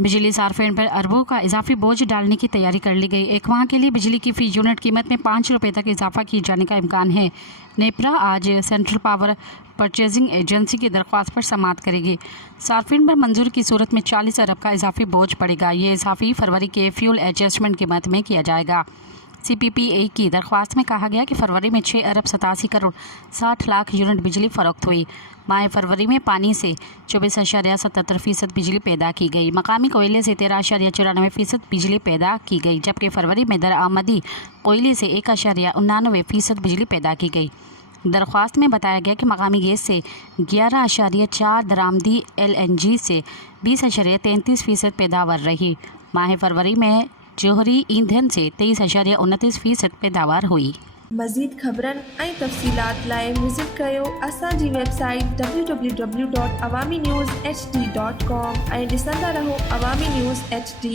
बिजली सार्फिन पर अरबों का इजाफी बोझ डालने की तैयारी कर ली गई। एक माह के लिए बिजली की फी यूनिट कीमत में 5 रुपये तक इजाफा किए जाने का इम्कान है। नेपरा आज सेंट्रल पावर परचेजिंग एजेंसी की दरख्वास्त पर समाअत करेगी। सार्फिन पर मंजूरी की सूरत में 40 अरब का इजाफी बोझ पड़ेगा। ये इजाफी फरवरी के फ्यूल एडजस्टमेंट कीमत में किया जाएगा। CPPA की दरख्वास्त में कहा गया कि फरवरी में 6 अरब 87 करोड़ 60 लाख यूनिट बिजली फ़रोख्त हुई। माह फरवरी में पानी से 24.77% बिजली पैदा की गई। मकामी कोयले से 13.94% बिजली पैदा की गई, जबकि फरवरी में दरआमदी कोयले से 1.99% बिजली पैदा की गई। दरख्वास्त में बताया गया कि मकामी गैस से 11.4 दरामदी, LNG से 20.33% पैदावार रही। माह फरवरी में जोहरी ईंधन से 23.29% पैदावार हुई। मज़ीद ख़बरनि ऐं तफ़सीलात लाइ विज़िट कयो असांजी वेबसाइट www.awamiNewsHD.com ऐं ॾिसंदा रहो अवामी न्यूज़ HD।